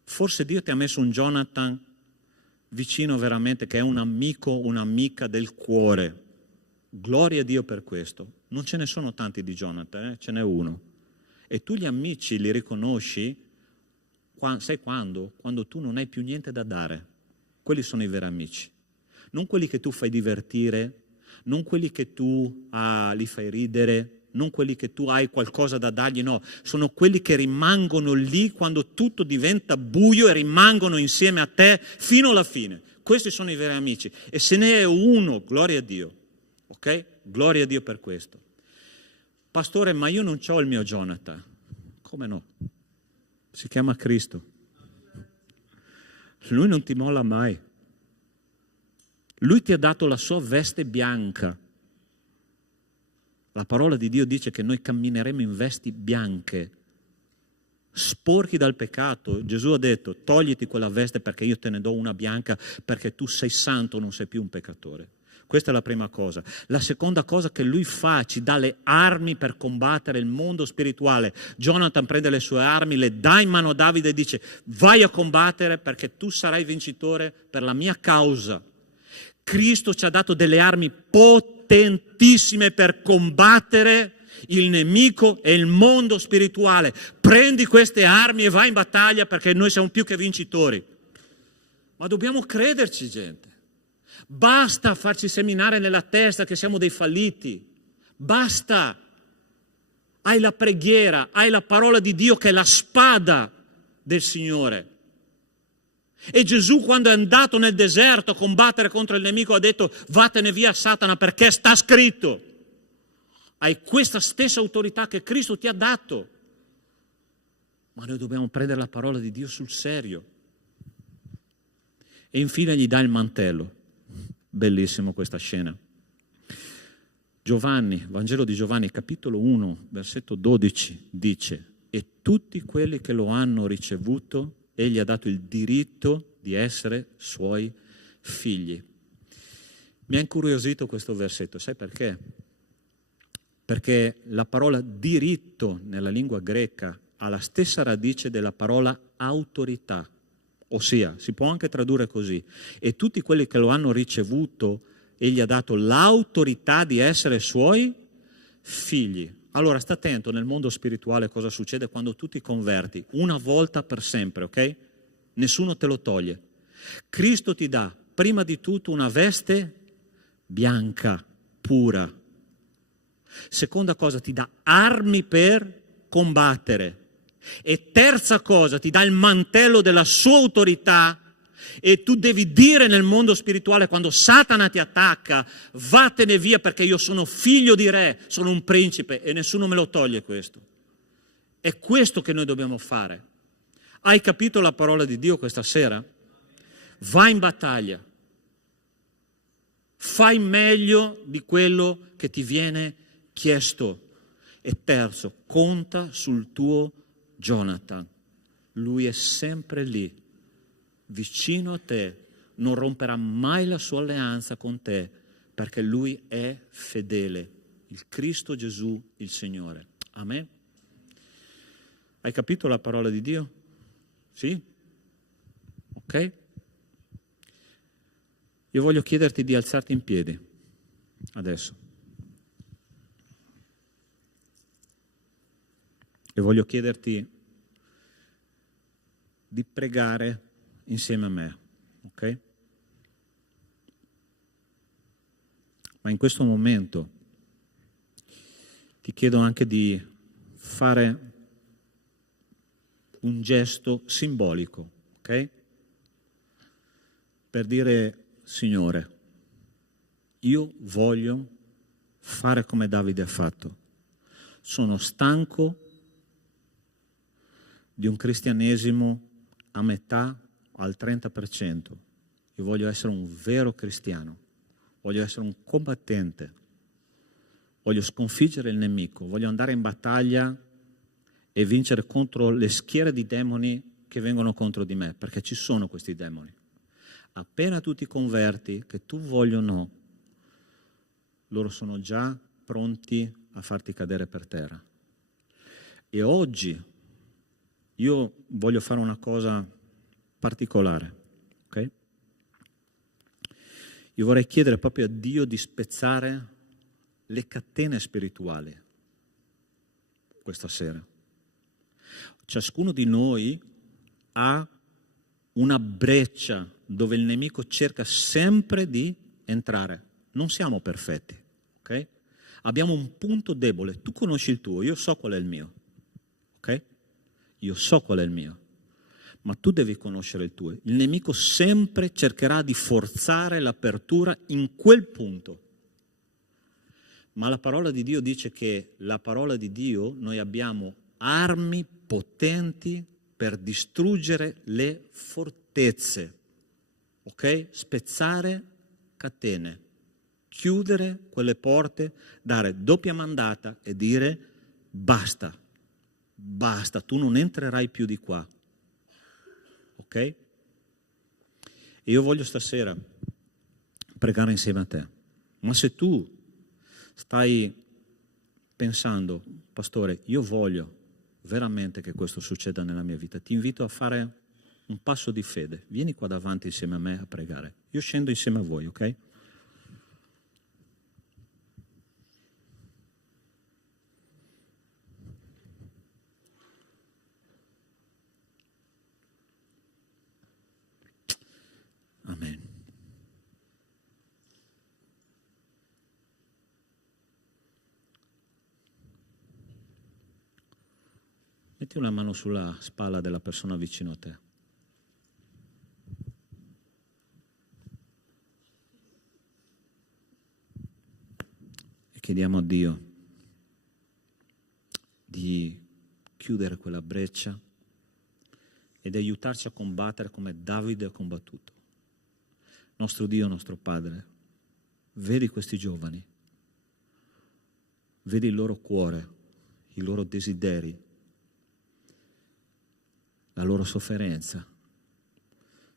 Forse Dio ti ha messo un Jonathan vicino veramente, che è un amico, un'amica del cuore. Gloria a Dio per questo. Non ce ne sono tanti di Jonathan, ce n'è uno. E tu gli amici li riconosci, sai quando? Quando tu non hai più niente da dare. Quelli sono i veri amici. Non quelli che tu fai divertire, non quelli che tu li fai ridere, non quelli che tu hai qualcosa da dargli, no. Sono quelli che rimangono lì quando tutto diventa buio e rimangono insieme a te fino alla fine. Questi sono i veri amici. E se ne è uno, gloria a Dio. Ok? Gloria a Dio per questo. Pastore, ma io non ho il mio Jonathan. Come no? Si chiama Cristo. Lui non ti molla mai. Lui ti ha dato la sua veste bianca. La parola di Dio dice che noi cammineremo in vesti bianche, sporchi dal peccato. Gesù ha detto: togliti quella veste perché io te ne do una bianca, perché tu sei santo, non sei più un peccatore. Questa è la prima cosa. La seconda cosa che lui fa, ci dà le armi per combattere il mondo spirituale. Jonathan prende le sue armi, le dà in mano a Davide e dice: vai a combattere perché tu sarai vincitore per la mia causa. Cristo ci ha dato delle armi potentissime per combattere il nemico e il mondo spirituale. Prendi queste armi e vai in battaglia, perché noi siamo più che vincitori. Ma dobbiamo crederci, gente. Basta farci seminare nella testa che siamo dei falliti. Basta. Hai la preghiera, hai la parola di Dio che è la spada del Signore. E Gesù, quando è andato nel deserto a combattere contro il nemico, ha detto: vattene via Satana, perché sta scritto. Hai questa stessa autorità che Cristo ti ha dato. Ma noi dobbiamo prendere la parola di Dio sul serio. E infine gli dà il mantello. Bellissimo questa scena. Giovanni, Vangelo di Giovanni, capitolo 1, versetto 12, dice: e tutti quelli che lo hanno ricevuto, egli ha dato il diritto di essere suoi figli. Mi ha incuriosito questo versetto, sai perché? Perché la parola diritto nella lingua greca ha la stessa radice della parola autorità, ossia si può anche tradurre così: e tutti quelli che lo hanno ricevuto, egli ha dato l'autorità di essere suoi figli. Allora sta attento, nel mondo spirituale cosa succede quando tu ti converti? Una volta per sempre, ok? Nessuno te lo toglie. Cristo ti dà prima di tutto una veste bianca, pura. Seconda cosa, ti dà armi per combattere. E terza cosa, ti dà il mantello della sua autorità. E tu devi dire nel mondo spirituale, quando Satana ti attacca: vattene via, perché io sono figlio di re, sono un principe e nessuno me lo toglie questo. È questo che noi dobbiamo fare. Hai capito la parola di Dio questa sera? Vai in battaglia. Fai meglio di quello che ti viene chiesto. E terzo, conta sul tuo Jonathan. Lui è sempre lì, vicino a te, non romperà mai la sua alleanza con te, perché lui è fedele, il Cristo Gesù, il Signore. Amen? Hai capito la parola di Dio? Sì? Ok? Io voglio chiederti di alzarti in piedi adesso. E voglio chiederti di pregare insieme a me, ok? Ma in questo momento ti chiedo anche di fare un gesto simbolico, ok? Per dire: Signore, io voglio fare come Davide ha fatto. Sono stanco di un cristianesimo a metà, al 30%. Io voglio essere un vero cristiano, voglio essere un combattente, voglio sconfiggere il nemico, voglio andare in battaglia e vincere contro le schiere di demoni che vengono contro di me, perché ci sono questi demoni. Appena tu ti converti, che tu voglia o no, loro sono già pronti a farti cadere per terra. E oggi io voglio fare una cosa particolare, ok? Io vorrei chiedere proprio a Dio di spezzare le catene spirituali questa sera. Ciascuno di noi ha una breccia dove il nemico cerca sempre di entrare. Non siamo perfetti, ok? Abbiamo un punto debole. Tu conosci il tuo, io so qual è il mio, ok? Io so qual è il mio, ma tu devi conoscere il tuo. Il nemico sempre cercherà di forzare l'apertura in quel punto. Ma la parola di Dio dice che la parola di Dio, noi abbiamo armi potenti per distruggere le fortezze, ok? Spezzare catene, chiudere quelle porte, dare doppia mandata e dire basta, basta, tu non entrerai più di qua, ok? E io voglio stasera pregare insieme a te, ma se tu stai pensando, pastore, io voglio veramente che questo succeda nella mia vita, ti invito a fare un passo di fede. Vieni qua davanti insieme a me a pregare. Io scendo insieme a voi, ok? Amen. Metti una mano sulla spalla della persona vicino a te. E chiediamo a Dio di chiudere quella breccia e di aiutarci a combattere come Davide ha combattuto. Nostro Dio, nostro Padre, vedi questi giovani, vedi il loro cuore, i loro desideri, la loro sofferenza.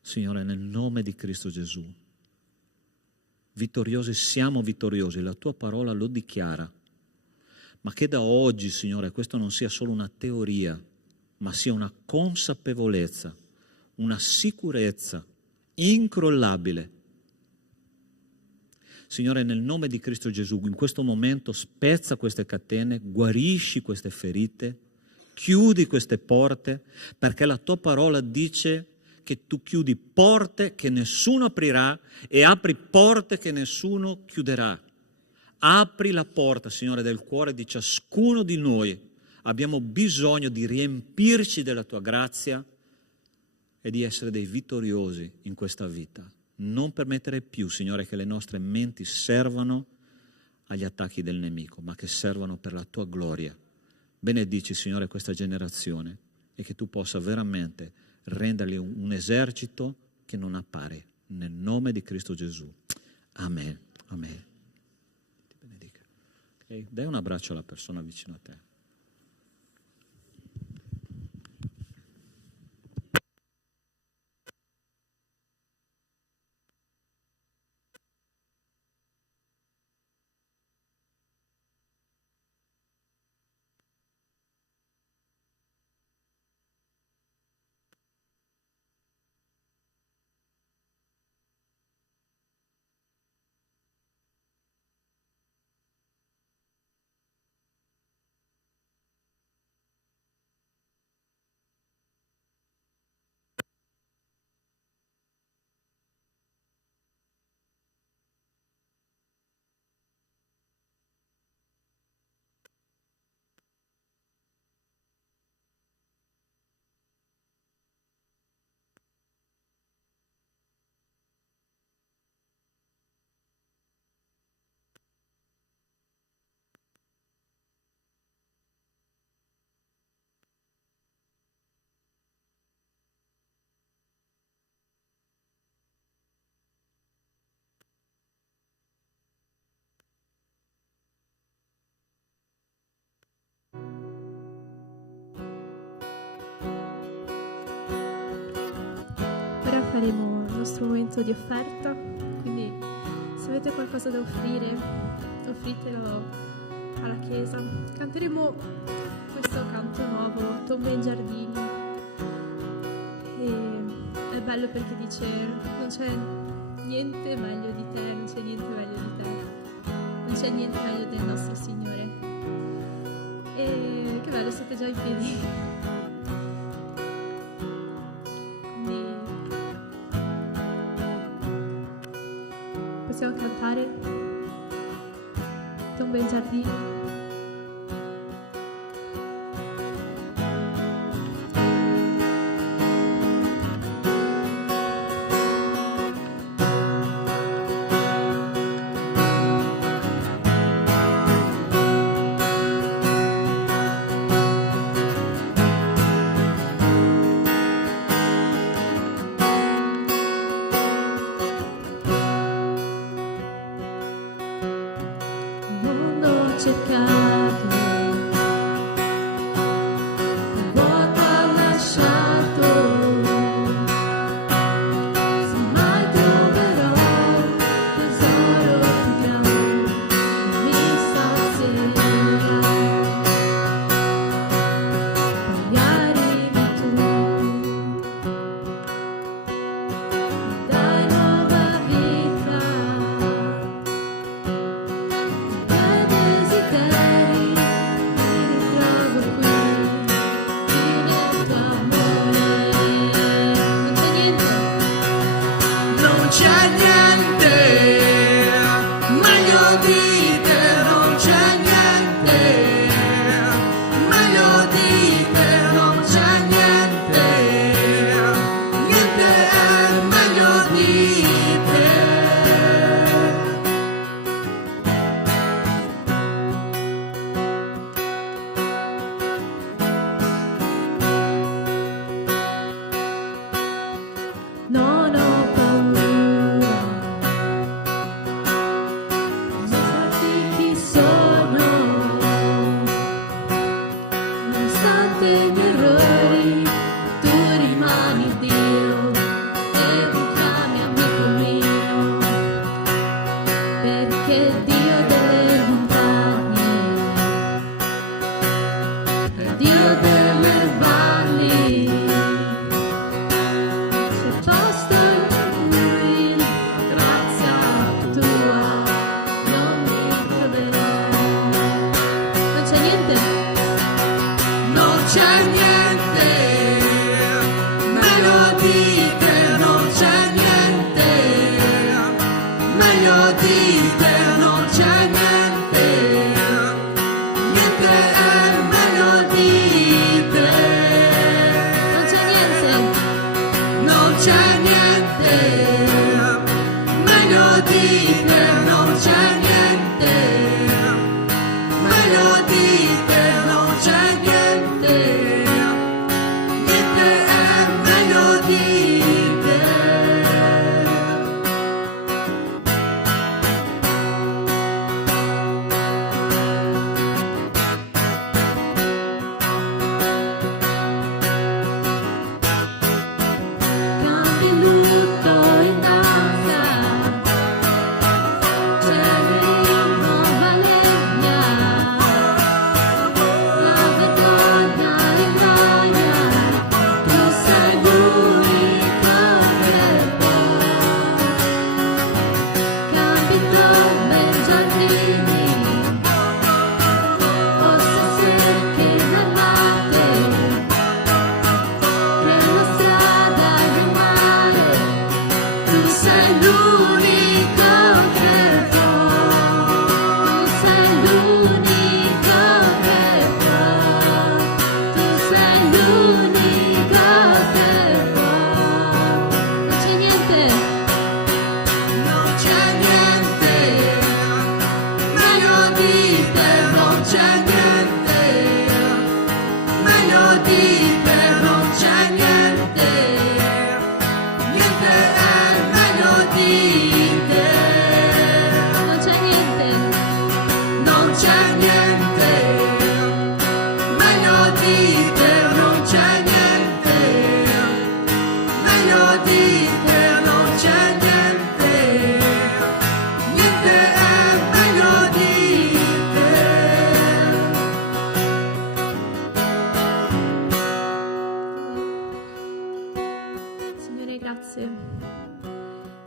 Signore, nel nome di Cristo Gesù, vittoriosi siamo vittoriosi, la tua parola lo dichiara, ma che da oggi, Signore, questo non sia solo una teoria, ma sia una consapevolezza, una sicurezza incrollabile. Signore, nel nome di Cristo Gesù, in questo momento spezza queste catene, guarisci queste ferite, chiudi queste porte, perché la tua parola dice che tu chiudi porte che nessuno aprirà e apri porte che nessuno chiuderà. Apri la porta, Signore, del cuore di ciascuno di noi. Abbiamo bisogno di riempirci della tua grazia e di essere dei vittoriosi in questa vita. Non permettere più, Signore, che le nostre menti servano agli attacchi del nemico, ma che servano per la tua gloria. Benedici, Signore, questa generazione e che tu possa veramente renderli un esercito che non appare. Nel nome di Cristo Gesù. Amen. Amen. Ti benedica. Okay? Dai un abbraccio alla persona vicino a te. Ora faremo il nostro momento di offerta, quindi se avete qualcosa da offrire, offritelo alla Chiesa. Canteremo questo canto nuovo, Tombe in giardini, e è bello perché dice non c'è niente meglio di te, non c'è niente meglio di te, non c'è niente meglio del nostro Signore. E che bello, siete già in piedi. Quindi possiamo cantare Tombe in giardini.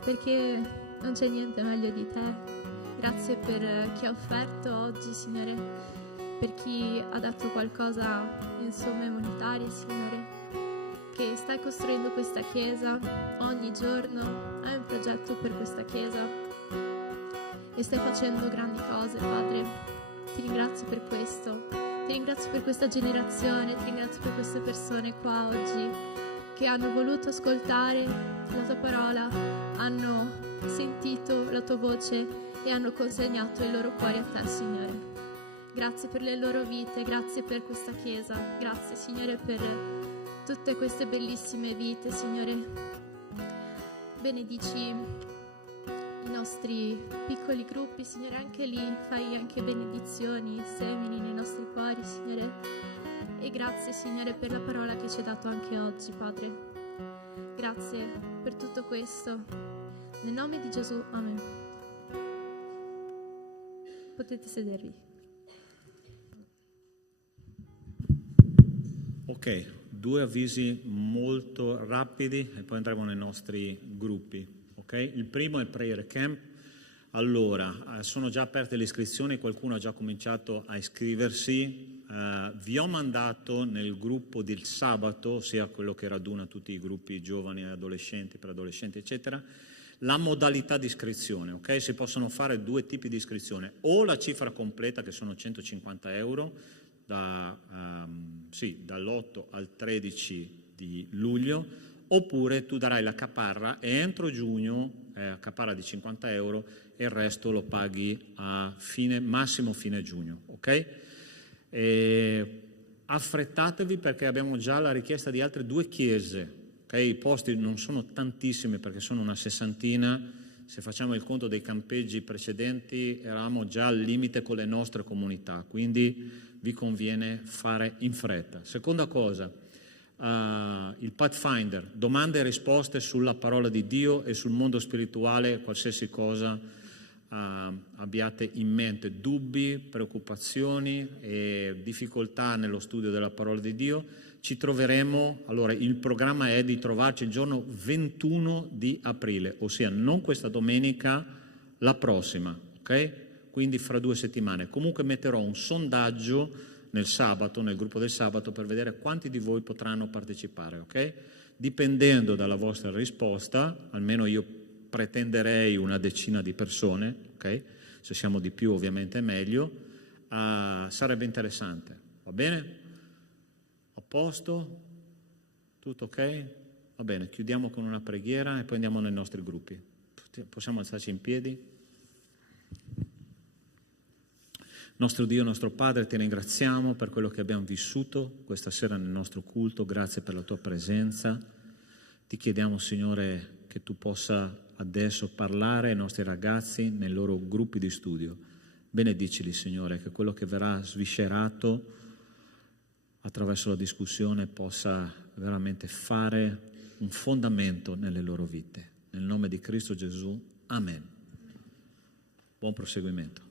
perché non c'è niente meglio di te. Grazie per chi ha offerto oggi, Signore, per chi ha dato qualcosa in somme monetarie, Signore, che stai costruendo questa chiesa ogni giorno, hai un progetto per questa chiesa e stai facendo grandi cose, Padre. Ti ringrazio per questo, ti ringrazio per questa generazione, ti ringrazio per queste persone qua oggi che hanno voluto ascoltare la tua parola, hanno sentito la tua voce e hanno consegnato i loro cuori a te, Signore. Grazie per le loro vite, grazie per questa chiesa, grazie, Signore, per tutte queste bellissime vite, Signore. Benedici i nostri piccoli gruppi, Signore, anche lì fai anche benedizioni, semini nei nostri cuori, Signore. E grazie, Signore, per la parola che ci hai dato anche oggi, Padre. Grazie per tutto questo. Nel nome di Gesù, amen. Potete sedervi. Ok, 2 avvisi molto rapidi e poi andremo nei nostri gruppi. Okay? Il primo è il Prayer Camp. Allora, sono già aperte le iscrizioni, qualcuno ha già cominciato a iscriversi. Vi ho mandato nel gruppo del sabato, ossia quello che raduna tutti i gruppi giovani e adolescenti, preadolescenti, eccetera, la modalità di iscrizione. Okay? Si possono fare 2 tipi di iscrizione, o la cifra completa, che sono 150 euro, dall'8 al 13 di luglio, oppure tu darai la caparra e entro giugno, caparra di 50 euro, e il resto lo paghi a massimo fine giugno. Ok? Affrettatevi perché abbiamo già la richiesta di altre 2 chiese. Okay? I posti non sono tantissimi perché sono una 60. Se facciamo il conto dei campeggi precedenti eravamo già al limite con le nostre comunità, quindi vi conviene fare in fretta. Seconda cosa, il Pathfinder, domande e risposte sulla parola di Dio e sul mondo spirituale, qualsiasi cosa abbiate in mente, dubbi, preoccupazioni e difficoltà nello studio della parola di Dio. Ci troveremo, allora il programma è di trovarci il giorno 21 di aprile, ossia non questa domenica, la prossima, ok? Quindi fra 2 settimane. Comunque metterò un sondaggio nel sabato, nel gruppo del sabato, per vedere quanti di voi potranno partecipare, ok? Dipendendo dalla vostra risposta, almeno io pretenderei una decina di persone, ok? Se siamo di più ovviamente è meglio, sarebbe interessante, va bene? A posto? Tutto ok? Va bene, chiudiamo con una preghiera e poi andiamo nei nostri gruppi. Possiamo alzarci in piedi? Nostro Dio, nostro Padre, ti ringraziamo per quello che abbiamo vissuto questa sera nel nostro culto, grazie per la tua presenza. Ti chiediamo, Signore, che tu possa adesso parlare ai nostri ragazzi nei loro gruppi di studio. Benedicili, Signore, che quello che verrà sviscerato attraverso la discussione possa veramente fare un fondamento nelle loro vite. Nel nome di Cristo Gesù, amen. Buon proseguimento.